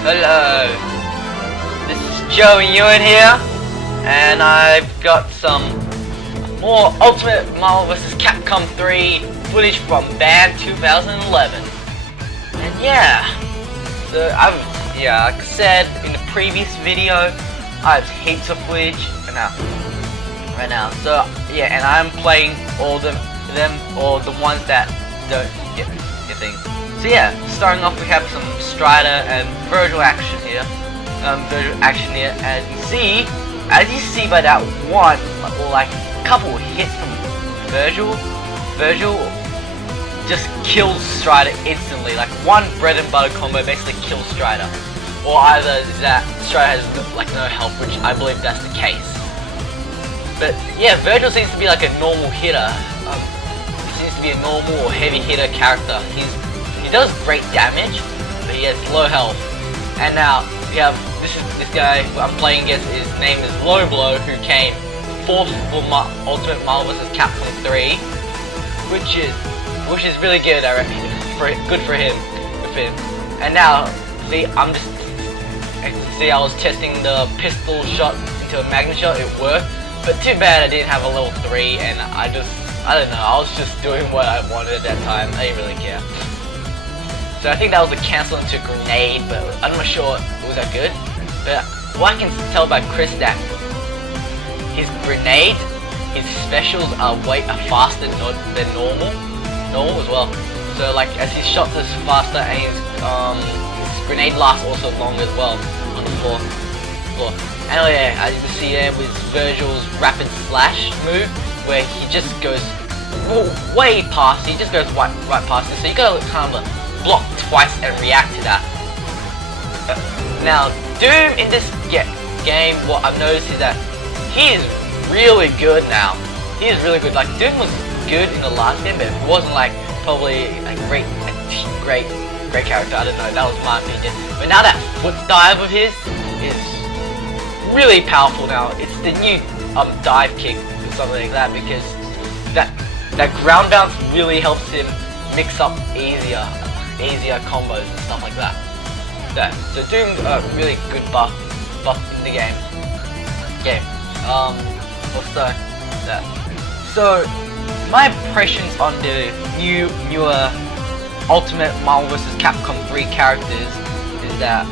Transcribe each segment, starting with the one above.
Hello, this is Joe and UMvC3 here, and I've got some more Ultimate Marvel vs. Capcom 3 footage from Band 2011. And yeah, so like I said in the previous video, I have heaps of footage right now. So yeah, and I'm playing all them or the ones that don't get things. So yeah, starting off we have some Strider and Virgil action here. And as you see by that one or like a couple hits from Virgil just kills Strider instantly. Like one bread and butter combo basically kills Strider. Or either that Strider has like no health, which I believe that's the case. But yeah, Virgil seems to be like a normal hitter. Seems to be a normal or heavy hitter character. He does great damage, but he has low health. And now we have this guy who I'm playing against. His name is Low Blow, who came 4th for Ultimate Marvel vs. Capcom 3, which is really good. I reckon good for him. And now see, I was testing the pistol shot into a magnet shot. It worked, but too bad I didn't have a level 3, and I don't know. I was just doing what I wanted at that time. I didn't really care. So I think that was a cancel into grenade, but I'm not sure it was that good. But what I can tell by Chris that his grenade, his specials are way faster than normal as well. So like as his shots is faster, and his grenade lasts also longer as well on the floor. And yeah, as you can see there with Virgil's rapid slash move, where he just goes way past. He just goes right past it. So you gotta kind of block twice and react to that. Now Doom in this game, what I've noticed is that he is really good now. He is really good. Like Doom was good in the last game, but it wasn't like probably a great character. I don't know. That was my opinion. But now that foot dive of his is really powerful. Now it's the new dive kick or something like that, because that ground bounce really helps him mix up easier combos and stuff like that. So Doom's a really good buff in the game. So my impressions on the newer Ultimate Marvel vs. Capcom 3 characters is that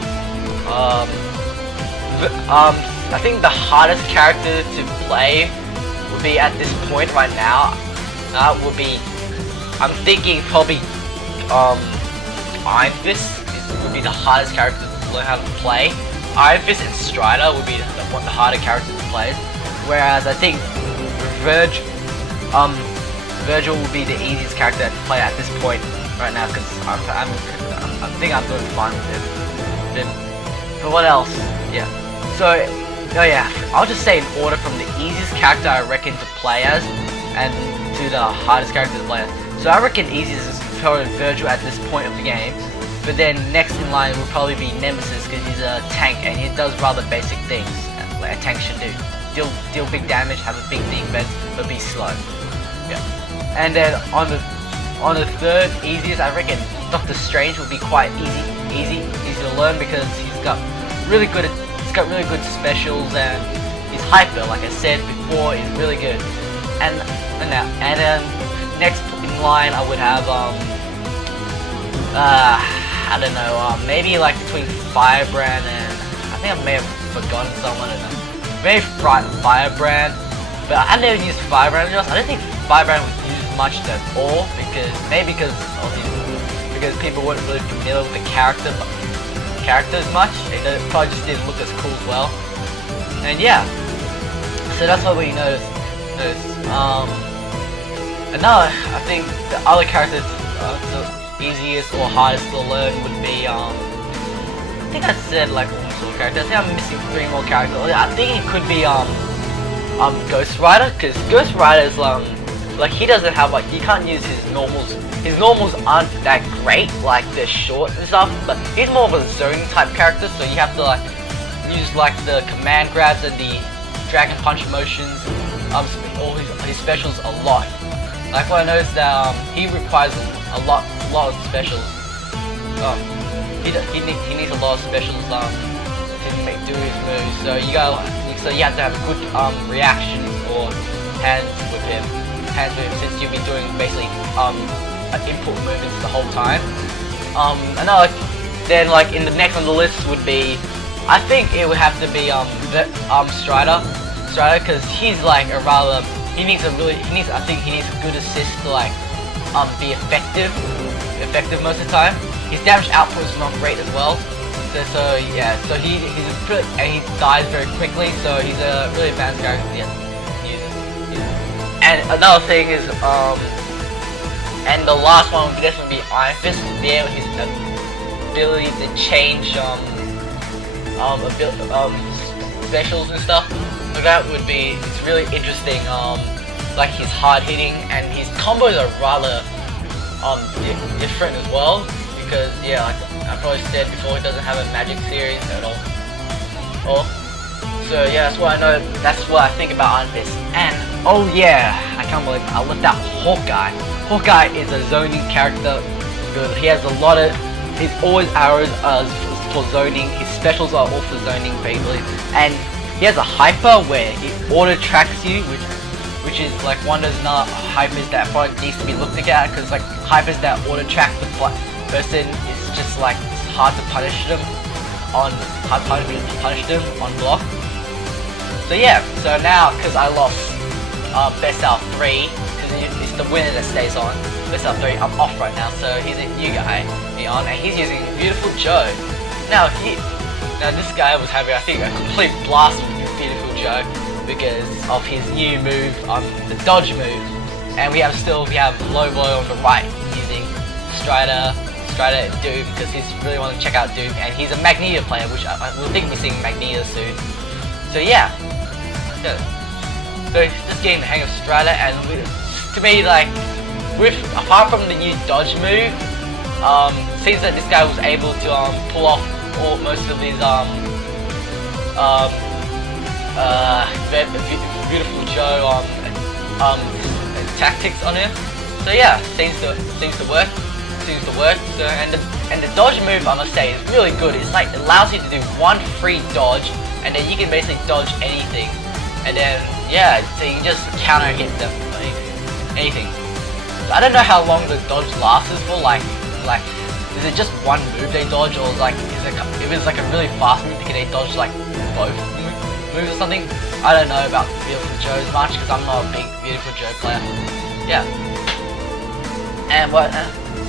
I think the hardest character to play would be at this point right now. I'm thinking probably Iron Fist would be the hardest character to learn how to play. Iron Fist and Strider would be the harder characters to play. Whereas I think Virgil will be the easiest character to play at this point right now, because I think I'm doing fine with him. But what else? Yeah. So I'll just say in order from the easiest character I reckon to play as, and to the hardest character to play as. So I reckon easiest is probably Virgil at this point of the game. But then next in line will probably be Nemesis, because he's a tank and he does rather basic things like a tank should do. Deal big damage, have a big defense, but be slow. Yeah. And then on the third easiest, I reckon Doctor Strange will be quite easy to learn, because he's got really good specials, and he's hyper, like I said before, he's really good. And then next in line I would have I don't know, maybe like between Firebrand and I think I may have forgotten someone. I don't know. Maybe Firebrand, but I never used Firebrand. I don't think Firebrand was used much at all, because people weren't really familiar with the character as much. It probably just didn't look as cool as well. And yeah, so that's what we noticed. And now I think the other characters the easiest or hardest to learn would be I think I said like almost all characters. I think I'm missing 3 more characters. I think it could be Ghost Rider, because Ghost Rider is like he doesn't have he can't use his normals. His normals aren't that great, like they're short and stuff, but he's more of a zone type character, so you have to like use like the command grabs and the dragon punch motions, all his specials a lot. Like what I noticed that he requires a lot of specials. he needs a lot of specials to do his moves. So you have to have a good reaction or hands with him since you'll be doing basically input movements the whole time. Then like in the next on the list would be, I think it would have to be Strider, because he's like a rather I think he needs a good assist to like be effective most of the time. His damage output is not great as well. So he's pretty, and he dies very quickly. So he's a really advanced character to use. And another thing is and the last one would definitely be Iron Fist. His ability to change specials and stuff. So that would be, it's really interesting. Like his hard hitting and his combos are rather different as well, because yeah, like I probably said before, he doesn't have a magic series at all. So yeah, that's what I know. That's what I think about Iron Fist. And oh yeah, I can't believe I left out Hawkeye. Hawkeye is a zoning character. He has a lot of, he's always arrows for zoning. His specials are all for zoning basically, and he has a hyper where it auto tracks you, which is like one of those hypers that probably needs to be looked at, because like hypers that auto track the person is just like, it's hard to punish them on block. So yeah, so now because I lost best out 3, because it's the winner that stays on. Best out 3, I'm off right now, so he's a new guy on, and he's using Beautiful Joe. Now this guy was having, I think, a complete blast with Beautiful Joe because of his new move, the dodge move. And we have Low Blow on the right using Strider and Doom, because he's really want to check out Doom, and he's a Magneto player, which I will think we're seeing Magneto soon. So yeah, so just getting the hang of Strider, and to me, like, apart from the new dodge move, seems that this guy was able to pull off most of his Beautiful Joe tactics on him. So yeah, seems to work. So and the dodge move, I must say, is really good. It's like, it allows you to do one free dodge, and then you can basically dodge anything. And then yeah, so you can just counter hit them, anything. So I don't know how long the dodge lasts for. Like is it just one move they dodge, or like if it's like a really fast move, can they dodge like both moves or something? I don't know about Beautiful Joe as much, because I'm not a big Beautiful Joe player. Yeah. And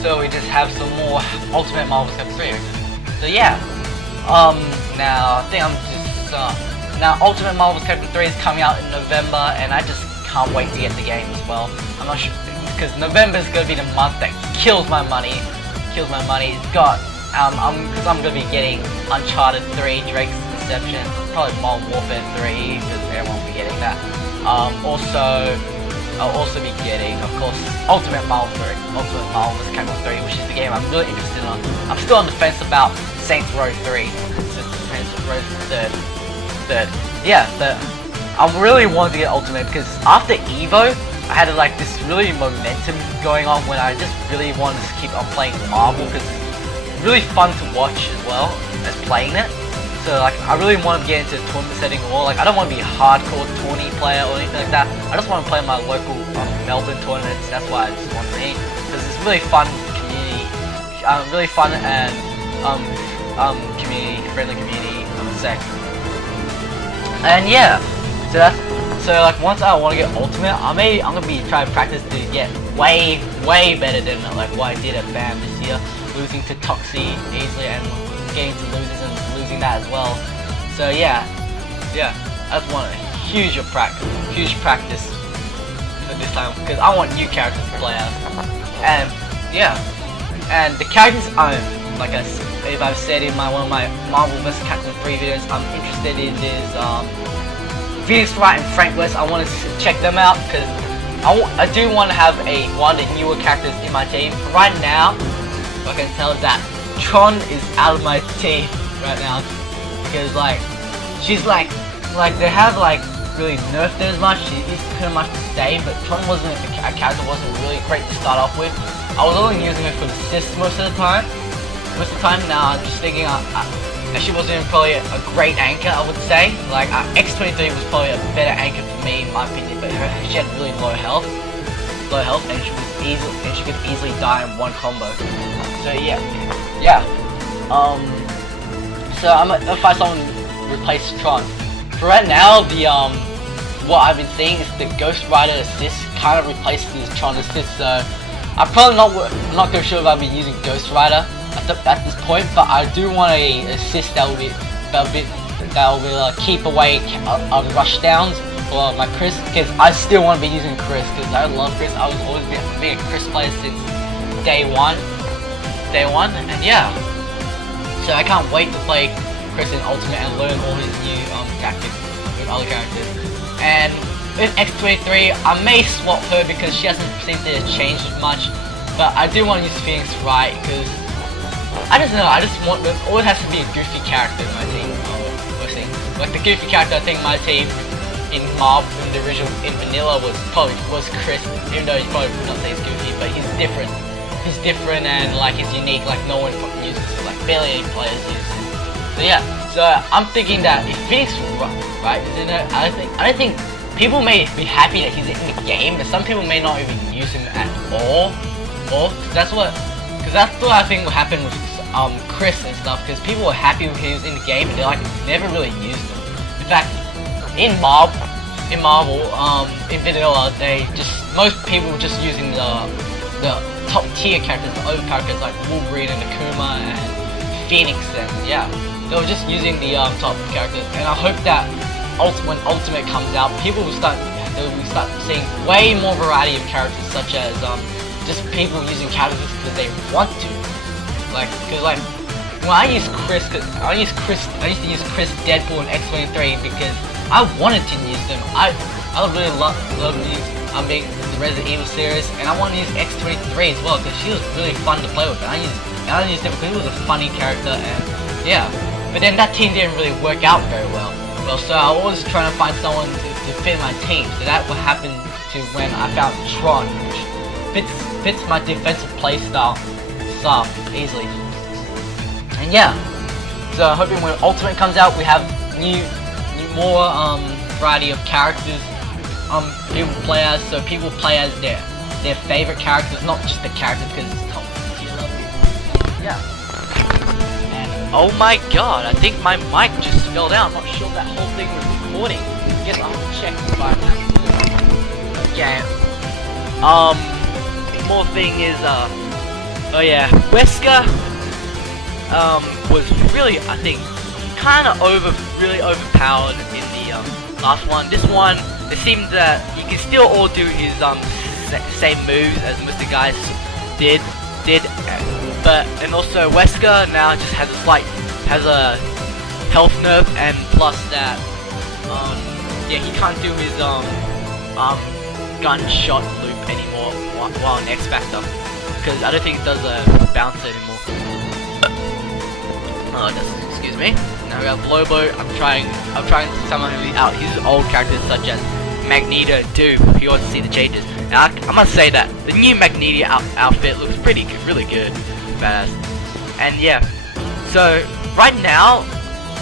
so we just have some more Ultimate Marvel Capcom 3. So yeah. Now I think I'm just now Ultimate Marvel Capcom 3 is coming out in November, and I just can't wait to get the game as well. I'm not sure, because November is gonna be the month that kills my money. It's got because I'm gonna be getting Uncharted 3, Drake's Deception, probably Modern Warfare 3, because everyone will be getting that. I'll also be getting, of course, Ultimate Marvel Capcom 3, which is the game I'm really interested in. I'm still on the fence about Saints Row 3, Saints Row 3rd. Yeah, I really wanted to get Ultimate, because after Evo, I had like this really momentum going on when I just really wanted to keep on playing Marvel, because it's really fun to watch as well as playing it. So like, I really want to get into a tournament setting, or like, I don't want to be a hardcore tourney player or anything like that. I just want to play my local Melbourne tournaments. That's why I just want to be, because it's really fun community, really fun and friendly community, I would say. And yeah, so like, once I want to get Ultimate, I'm gonna be trying to practice to get way better than like what I did at BAM this year, losing to Toxie easily and getting to losers and losing that as well. So yeah, I just want a huge practice for this time, because I want new characters to play as. And yeah, and the characters like if I've said in one of my Marvel vs. Capcom 3 videos, I'm interested in this Phoenix Wright and Frank West. I want to check them out, because I do want to have one of the newer characters in my team. Right now, what I can tell is that Tron is out of my team right now, because like, she's like they have like really nerfed her as much. She is pretty much the same, but Tron wasn't a character wasn't really great to start off with. I was only using her for the assists most of the time, most of the time now I'm just thinking that she wasn't probably a great anchor, I would say. Like X23 was probably a better anchor for me in my opinion, but she had really low health, and she could easily die in one combo. So yeah. So I'm gonna find someone to replace Tron. For right now, the what I've been seeing is the Ghost Rider assist kind of replaces Tron assist. So I'm probably not too sure if I'll be using Ghost Rider at this point, but I do want a assist that will keep away rush downs or my Chris, because I still want to be using Chris because I love Chris. I was always being a Chris player since day one, and yeah. So I can't wait to play Chris in Ultimate and learn all his new tactics with other characters. And with X23, I may swap her because she hasn't seemed to change much. But I do want to use Phoenix Wright because I just know. There always has to be a goofy character in my team. Like the goofy character I think my team in the original in Vanilla was Chris. Even though you probably would not say he's goofy, but he's different. He's different and like he's unique. Like no one uses it. Like barely any players use it. So yeah. So I'm thinking that if Phoenix Wright is in it, I don't think people may be happy that he's in the game, but some people may not even use him at all. That's what I think will happen with Chris and stuff. Because people were happy when he was in the game, and they like never really used him. In fact, in Marvel, in Vanilla, most people were just using the top tier characters, the over characters like Wolverine and Akuma and Phoenix, and yeah, they were just using the top characters. And I hope that when Ultimate comes out, people will start seeing way more variety of characters, such as just people using characters because they want to. Because when I use Chris, I used to use Chris, Deadpool, and X23 because I wanted to use them. I really love the Resident Evil series, and I want to use X23 as well because she was really fun to play with. And I used it because it was a funny character, and yeah. But then that team didn't really work out very well. So I was trying to find someone to fit my team. So that what happened to when I found Tron, which fits my defensive playstyle easily. And yeah. So hoping when Ultimate comes out, we have more variety of characters. People play as, so people play as their favorite characters, not just the characters because it's top tier level. Yeah. And oh my god, I think my mic just fell down. I'm not sure if that whole thing was recording. I guess I'll have to check if I. Okay. More thing is oh yeah, Wesker was really, I think, kind of really overpowered in the last one. This one, it seems that he can still all do his same moves as most of the guys did, and also Wesker now just has a health nerf, and plus that yeah, he can't do his gunshot loop anymore while in X Factor because I don't think it does a bounce anymore. Excuse me. Now we have Lobo. I'm trying to summon out his old characters such as Magneto and Doom. If you want to see the changes, now I must say that the new Magneto outfit looks pretty good, really good, badass. And yeah, so right now,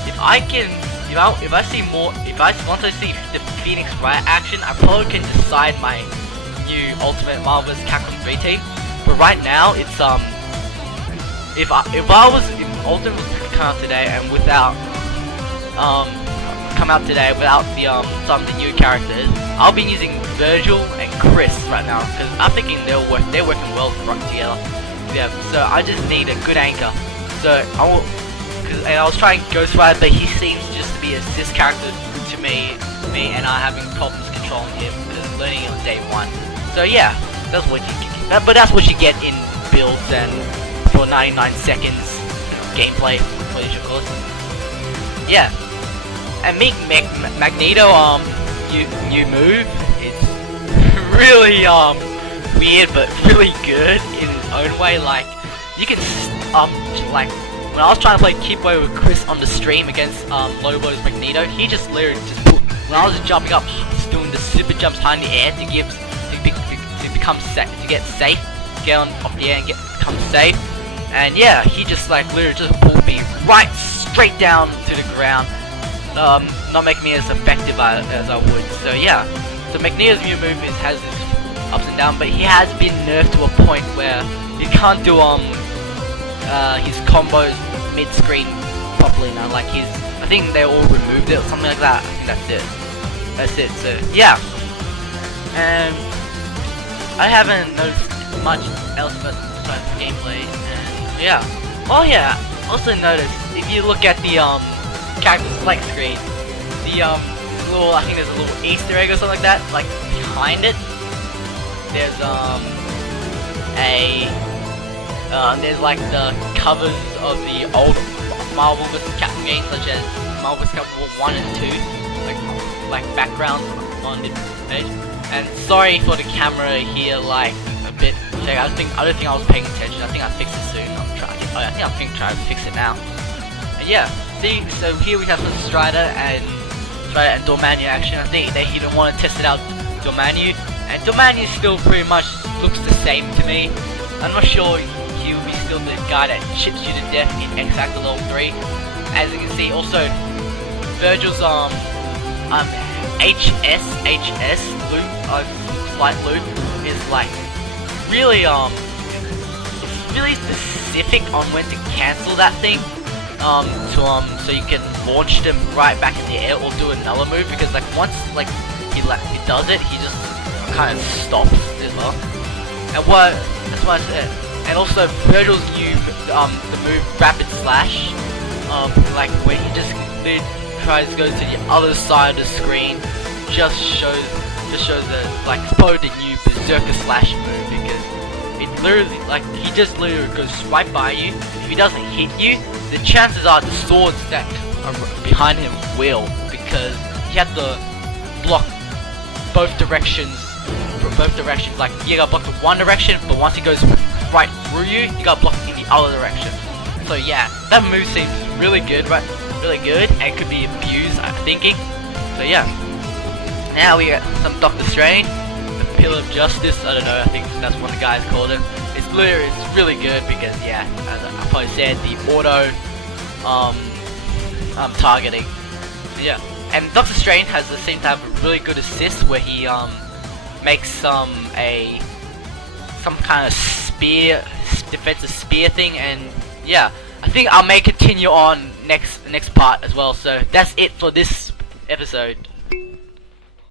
if I want to see the Phoenix Wright action, I probably can decide my new Ultimate Marvel vs. Capcom 3 team. But right now, it's if Ultimate was to come out today and without some of the new characters, I'll be using Virgil and Chris right now because I'm thinking they're working well together. Yeah, so I just need a good anchor. So I was trying Ghost Rider, but he seems just to be a assist character to me, and I'm having problems controlling him because learning it on day one. So yeah, that's what you get in builds and for 99 seconds gameplay footage, of course. Yeah, and Magneto new move is really weird but really good in his own way. Like you can like when I was trying to play Keep Away with Chris on the stream against Lobo's Magneto, he just literally when I was jumping up, just doing the super jumps high in the air to become safe, to get safe, get on off the air and become safe. And yeah, he just like literally just pulled me right straight down to the ground, not making me as effective as I would. So yeah, so McNeil's new move has its ups and downs, but he has been nerfed to a point where you can't do his combos mid-screen properly now. Like I think they all removed it or something like that. I think that's it. So yeah, and I haven't noticed much else besides gameplay. And yeah, oh yeah, also notice if you look at the character select screen, the little, I think there's a little Easter egg or something like that, like behind it. There's there's like the covers of the old Marvel vs. Capcom games, such as Marvel vs. Capcom 1 and 2, like backgrounds on the page. And sorry for the camera here, like a bit. I don't think I was paying attention. I think I'll fix it soon. I think I'll try to fix it now. And yeah, see, so here we have the Strider and Dormammu action. I think he didn't want to test it out, Dormammu, and Dormammu still pretty much looks the same to me. I'm not sure he'll be still the guy that chips you to death in X Factor level 3. As you can see, also Virgil's HS loop, slight loop is like really it's really specific on when to cancel that thing, so you can launch them right back in the air or do another move, because like once like he does it, he just kind of stops as well. And that's what I said. And also Virgil's new the move Rapid Slash, like where he just tries to go to the other side of the screen, just shows the like probably the new Berserker Slash move, because it literally like he just literally goes right by you. If he doesn't hit you, the chances are the swords that are behind him will, because you have to block both directions. Like you gotta block the one direction, but once he goes right through you, you gotta block in the other direction. So yeah, that move seems really good, right? Really good, and could be abused, I'm thinking. So yeah, now we got some Doctor Strange, the Pillar of Justice. I don't know, I think that's what the guys called it. It's really good because yeah, as I probably said, the auto targeting. Yeah, and Doctor Strange has the same type of really good assist where he makes some kind of spear, defensive spear thing, and yeah, I think I may continue on next part as well. So that's it for this episode.